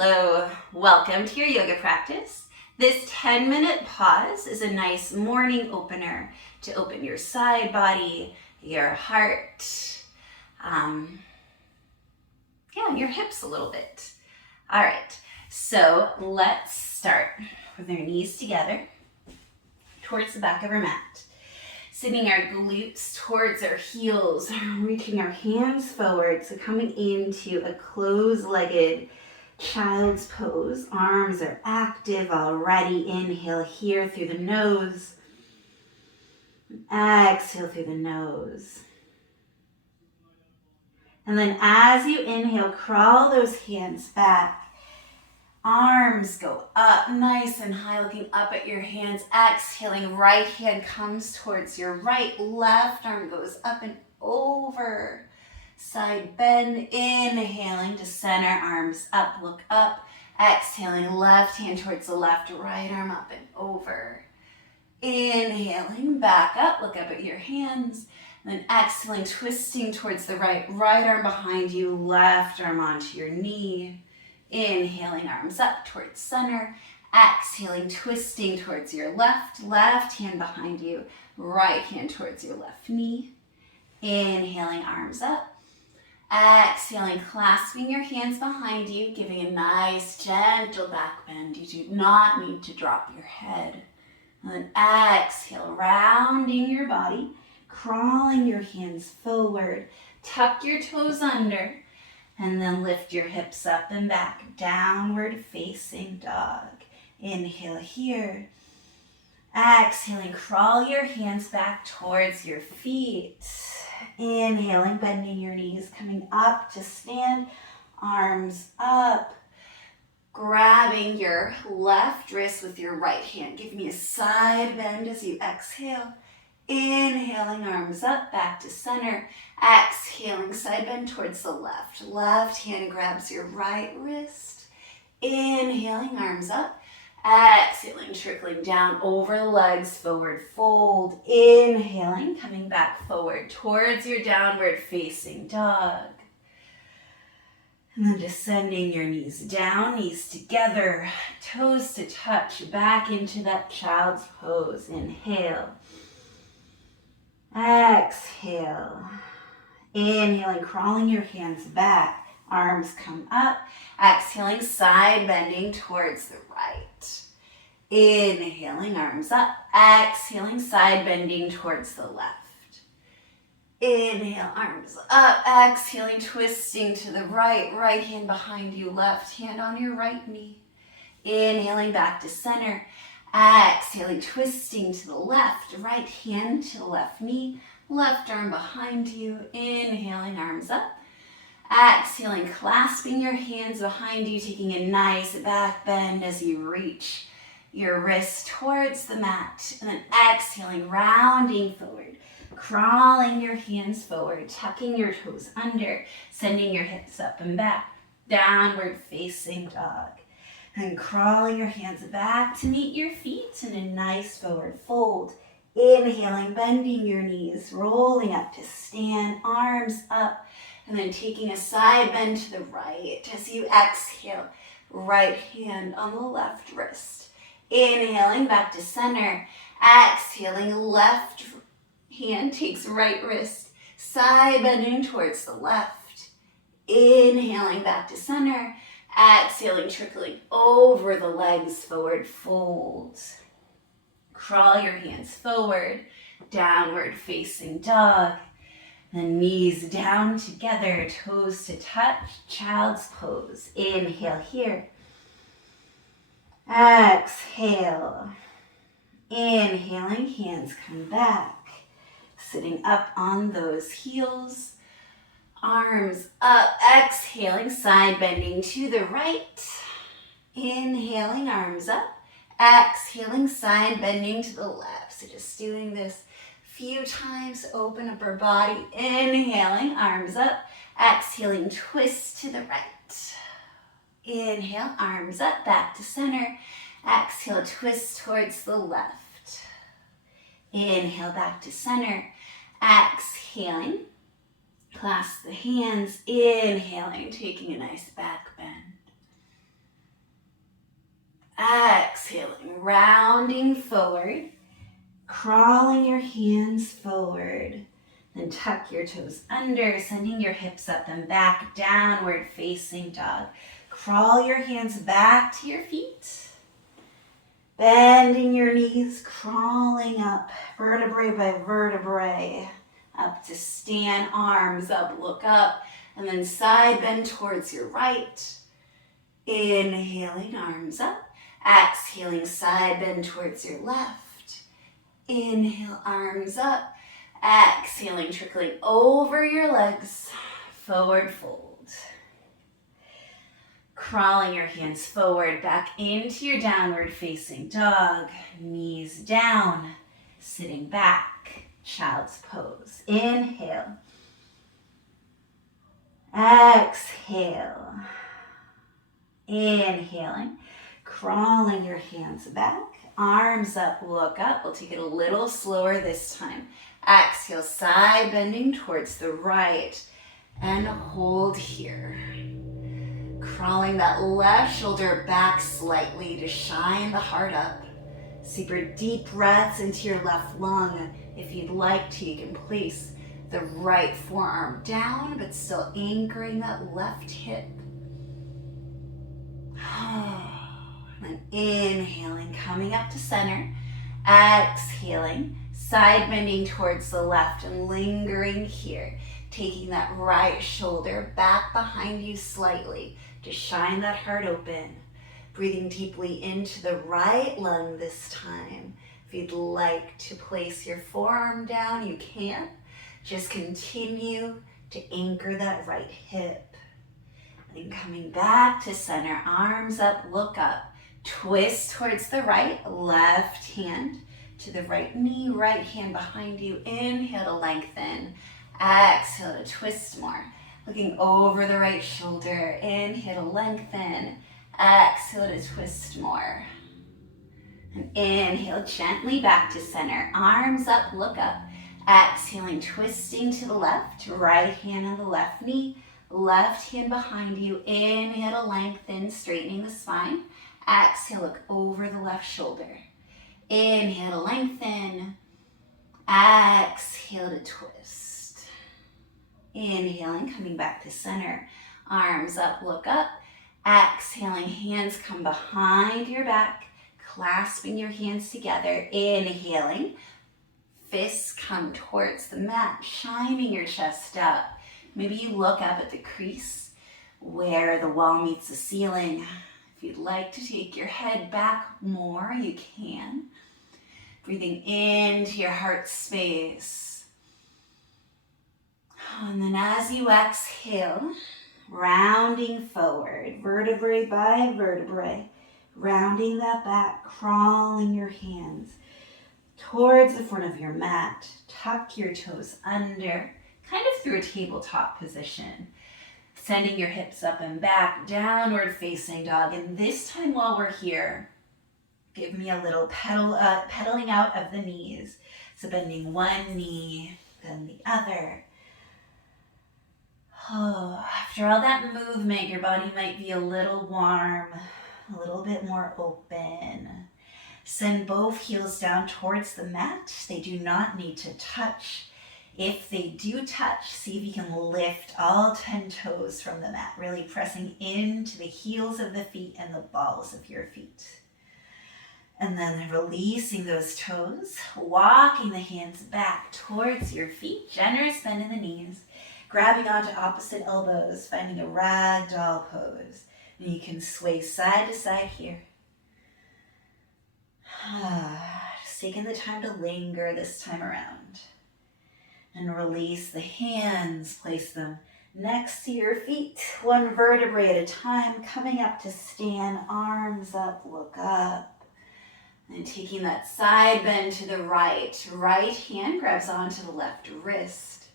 Hello, welcome to your yoga practice. This 10-minute pause is a nice morning opener to open your side body, your heart, your hips a little bit. All right, so let's start with our knees together towards the back of our mat. Sitting our glutes towards our heels, reaching our hands forward, so coming into a closed-legged child's pose. Arms are active already. Inhale here through the nose. Exhale through the nose. And then as you inhale, crawl those hands back. Arms go up nice and high, looking up at your hands. Exhaling, right hand comes towards your right. Left arm goes up and over. Side bend, inhaling to center, arms up, look up. Exhaling, left hand towards the left, right arm up and over. Inhaling, back up, look up at your hands. And then exhaling, twisting towards the right, right arm behind you, left arm onto your knee. Inhaling, arms up towards center. Exhaling, twisting towards your left, left hand behind you, right hand towards your left knee. Inhaling, arms up. Exhaling, clasping your hands behind you, giving a nice gentle back bend. You do not need to drop your head. And then exhale, rounding your body, crawling your hands forward, tuck your toes under, and then lift your hips up and back, downward facing dog. Inhale here. Exhaling, crawl your hands back towards your feet. Inhaling, bending your knees, coming up to stand, arms up. Grabbing your left wrist with your right hand. Give me a side bend as you exhale. Inhaling, arms up, back to center. Exhaling, side bend towards the left. Left hand grabs your right wrist. Inhaling, arms up. Exhaling, trickling down over the legs, forward fold. Inhaling, coming back forward towards your downward facing dog. And then descending your knees down, knees together, toes to touch, back into that child's pose. Inhale. Exhale. Inhaling, crawling your hands back. Arms come up. Exhaling, side bending towards the right. Inhaling, arms up. Exhaling, side bending towards the left. Inhale, arms up. Exhaling, twisting to the right. Right hand behind you, left hand on your right knee. Inhaling, back to center. Exhaling, twisting to the left. Right hand to the left knee. Left arm behind you. Inhaling, arms up. Exhaling, clasping your hands behind you, taking a nice back bend as you reach your wrist towards the mat. And then exhaling, rounding forward, crawling your hands forward, tucking your toes under, sending your hips up and back, downward facing dog. And crawling your hands back to meet your feet in a nice forward fold. Inhaling, bending your knees, rolling up to stand, arms up. And then taking a side bend to the right as you exhale, right hand on the left wrist. Inhaling, back to center. Exhaling, left hand takes right wrist, side bending towards the left. Inhaling, back to center. Exhaling, trickling over the legs, forward fold. Crawl your hands forward, downward facing dog. The knees down together, toes to touch, child's pose. Inhale here. Exhale. Inhaling, hands come back. Sitting up on those heels. Arms up, exhaling, side bending to the right. Inhaling, arms up. Exhaling, side bending to the left. So just doing this few times, open up our body. Inhaling, arms up. Exhaling, twist to the right. Inhale, arms up, back to center. Exhale, twist towards the left. Inhale, back to center. Exhaling, clasp the hands. Inhaling, taking a nice back bend. Exhaling, rounding forward, crawling your hands forward. Then tuck your toes under, sending your hips up and back, downward facing dog. Crawl your hands back to your feet. Bending your knees, crawling up, vertebrae by vertebrae. Up to stand, arms up, look up, and then side bend towards your right. Inhaling, arms up. Exhaling, side bend towards your left. Inhale, arms up. Exhaling, trickling over your legs. Forward fold. Crawling your hands forward, back into your downward facing dog. Knees down, sitting back, child's pose. Inhale. Exhale. Inhaling, crawling your hands back, arms up, look up. We'll take it a little slower this time. Exhale, side bending towards the right, and hold here. Crawling that left shoulder back slightly to shine the heart up. Super deep breaths into your left lung. If you'd like to, you can place the right forearm down, but still anchoring that left hip. And inhaling, coming up to center. Exhaling, side bending towards the left and lingering here. Taking that right shoulder back behind you slightly to shine that heart open. Breathing deeply into the right lung this time. If you'd like to place your forearm down, you can. Just continue to anchor that right hip. And coming back to center, arms up, look up. Twist towards the right, left hand to the right knee, right hand behind you. Inhale to lengthen. Exhale to twist more. Looking over the right shoulder. Inhale to lengthen. Exhale to twist more. And inhale gently back to center. Arms up, look up. Exhaling, twisting to the left. Right hand on the left knee. Left hand behind you. Inhale to lengthen, straightening the spine. Exhale, look over the left shoulder. Inhale to lengthen. Exhale to twist. Inhaling, coming back to center. Arms up, look up. Exhaling, hands come behind your back. Clasping your hands together. Inhaling, fists come towards the mat, shining your chest up. Maybe you look up at the crease where the wall meets the ceiling. If you'd like to take your head back more, you can. Breathing into your heart space. And then as you exhale, rounding forward, vertebrae by vertebrae, rounding that back, crawling your hands towards the front of your mat. Tuck your toes under, kind of through a tabletop position. Sending your hips up and back, downward facing dog. And this time while we're here, give me a little pedaling out of the knees. So bending one knee, then the other. Oh, after all that movement, your body might be a little warm, a little bit more open. Send both heels down towards the mat. They do not need to touch. If they do touch, see if you can lift all 10 toes from the mat, really pressing into the heels of the feet and the balls of your feet. And then releasing those toes, walking the hands back towards your feet, generous bend in the knees, grabbing onto opposite elbows, finding a ragdoll pose. And you can sway side to side here. Just taking the time to linger this time around. And release the hands, place them next to your feet, one vertebrae at a time, coming up to stand, arms up, look up. And taking that side bend to the right. Right hand grabs onto the left wrist.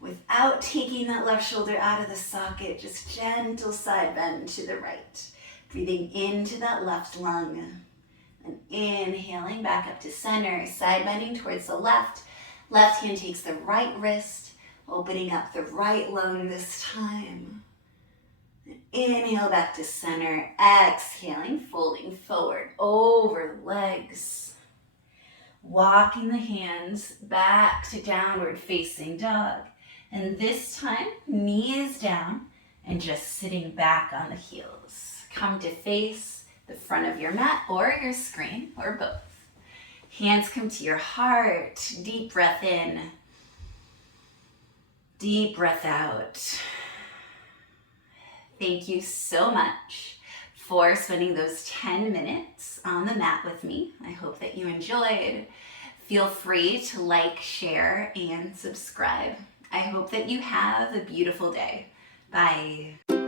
Without taking that left shoulder out of the socket, just gentle side bend to the right. Breathing into that left lung. And inhaling back up to center, side bending towards the left. Left hand takes the right wrist, opening up the right lung this time. Inhale back to center, exhaling, folding forward over the legs. Walking the hands back to downward facing dog. And this time, knees down and just sitting back on the heels. Come to face the front of your mat or your screen or both. Hands come to your heart. Deep breath in. Deep breath out. Thank you so much for spending those 10 minutes on the mat with me. I hope that you enjoyed. Feel free to like, share, and subscribe. I hope that you have a beautiful day. Bye.